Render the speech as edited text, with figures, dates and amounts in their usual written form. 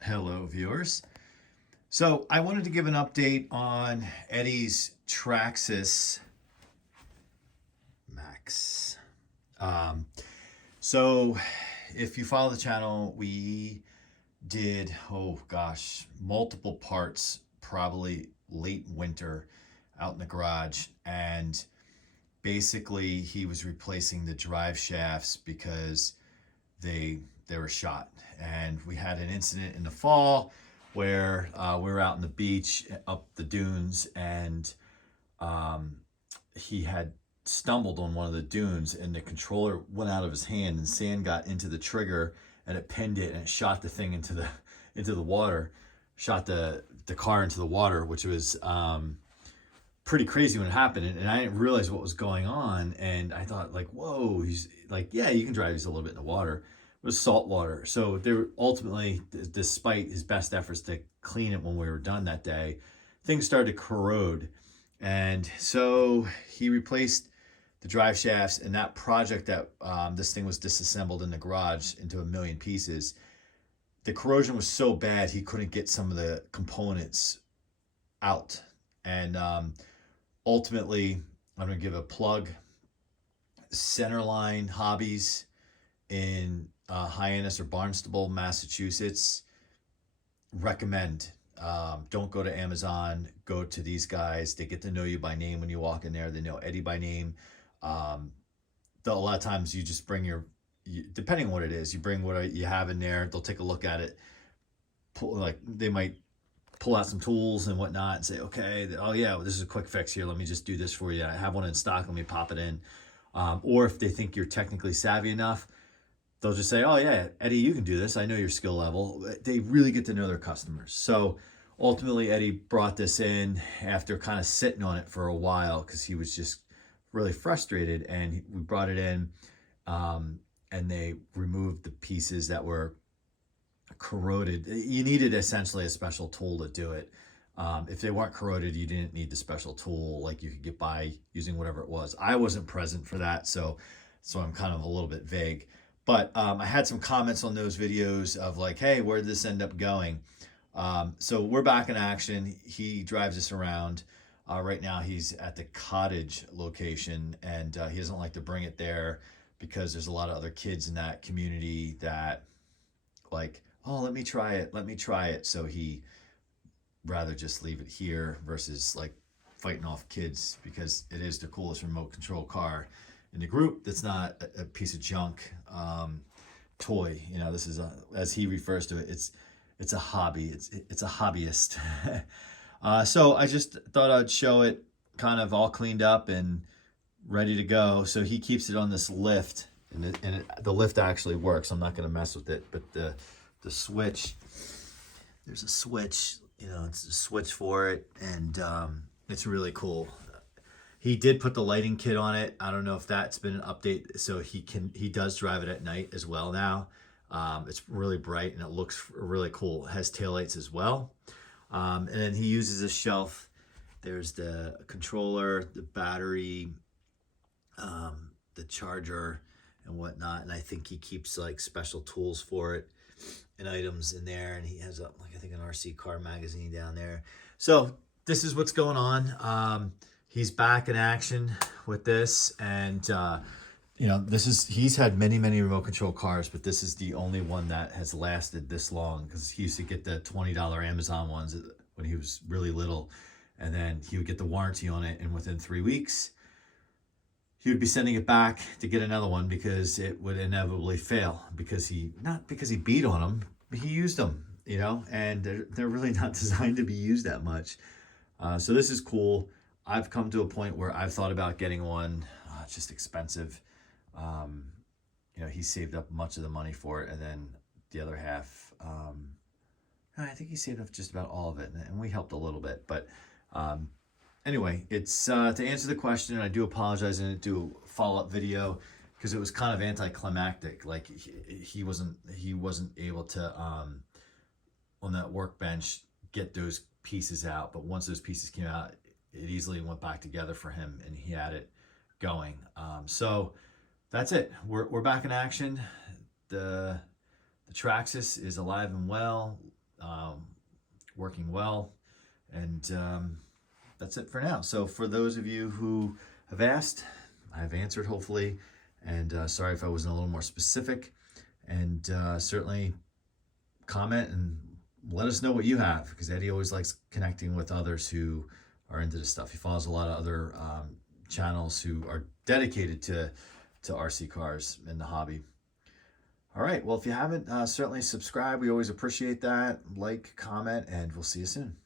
Hello, viewers. So I wanted to give an update on Eddie's Traxxas Maxx. Um, so if you follow the channel, we did, oh gosh, multiple parts, probably late winter out in the garage. And basically he was replacing the drive shafts because they were shot. And we had an incident in the fall where we were out on the beach up the dunes, and um, he had stumbled on one of the dunes, and the controller went out of his hand, and sand got into the trigger, and it pinned it, and it shot the thing into the water, shot the car into the water, which was pretty crazy when it happened. And I didn't realize what was going on, and I thought, like, whoa, he's like, yeah, you can drive these a little bit in the water. It was salt water. So they were ultimately, despite his best efforts to clean it when we were done that day, things started to corrode. And so he replaced the drive shafts, and that project that this thing was disassembled in the garage into a million pieces. The corrosion was so bad he couldn't get some of the components out. And ultimately, I'm going to give a plug. Centerline Hobbies in Hyannis or Barnstable, Massachusetts. Recommend. Don't go to Amazon. Go to these guys. They get to know you by name when you walk in there. They know Eddie by name. A lot of times you just bring depending on what it is, you bring what you have in there. They'll take a look at it. They might pull out some tools and whatnot and say, okay, oh yeah, well, this is a quick fix here. Let me just do this for you. I have one in stock. Let me pop it in. Or if they think you're technically savvy enough, they'll just say, oh yeah, Eddie, you can do this. I know your skill level. They really get to know their customers. So ultimately, Eddie brought this in after kind of sitting on it for a while because he was just really frustrated. And we brought it in, and they removed the pieces that were corroded. You needed essentially a special tool to do it. If they weren't corroded, you didn't need the special tool. Like, you could get by using whatever it was. I wasn't present for that, so I'm kind of a little bit vague. But I had some comments on those videos of like, hey, where did this end up going? So we're back in action. He drives us around. Right now he's at the cottage location, and he doesn't like to bring it there because there's a lot of other kids in that community that, like, oh, let me try it. So he rather just leave it here versus like fighting off kids, because it is the coolest remote control car in the group that's not a piece of junk toy. You know, this is as he refers to it, it's a hobby. It's a hobbyist. So I just thought I'd show it kind of all cleaned up and ready to go. So he keeps it on this lift, and the lift actually works. I'm not going to mess with it, but the switch, there's a switch, you know, it's a switch for it, and it's really cool. He did put the lighting kit on it. I don't know if that's been an update, so he does drive it at night as well now. It's really bright and it looks really cool. It has taillights as well. And then he uses a shelf. There's the controller, the battery, the charger and whatnot. And I think he keeps like special tools for it and items in there. And he has like, I think, an RC car magazine down there. So this is what's going on. He's back in action with this, and you know, he's had many remote control cars, but this is the only one that has lasted this long, because he used to get the $20 Amazon ones when he was really little, and then he would get the warranty on it, and within 3 weeks he would be sending it back to get another one because it would inevitably fail, because not because he beat on them, but he used them, you know, and they're really not designed to be used that much. So this is cool. I've come to a point where I've thought about getting one. It's just expensive. You know, he saved up much of the money for it, and then the other half, I think he saved up just about all of it, and we helped a little bit. But anyway, it's to answer the question, and I do apologize, I didn't do a follow-up video because it was kind of anticlimactic. Like, he wasn't able to on that workbench get those pieces out, but once those pieces came out, it easily went back together for him, and he had it going. So that's it. We're back in action. The Traxxas is alive and well. working well. And that's it for now. So for those of you who have asked, I've answered hopefully. And sorry if I wasn't a little more specific. And certainly comment and let us know what you have, because Eddie always likes connecting with others who are into this stuff. He follows a lot of other channels who are dedicated to RC cars and the hobby. All right, well, if you haven't, certainly subscribe. We always appreciate that. Like, comment, and we'll see you soon.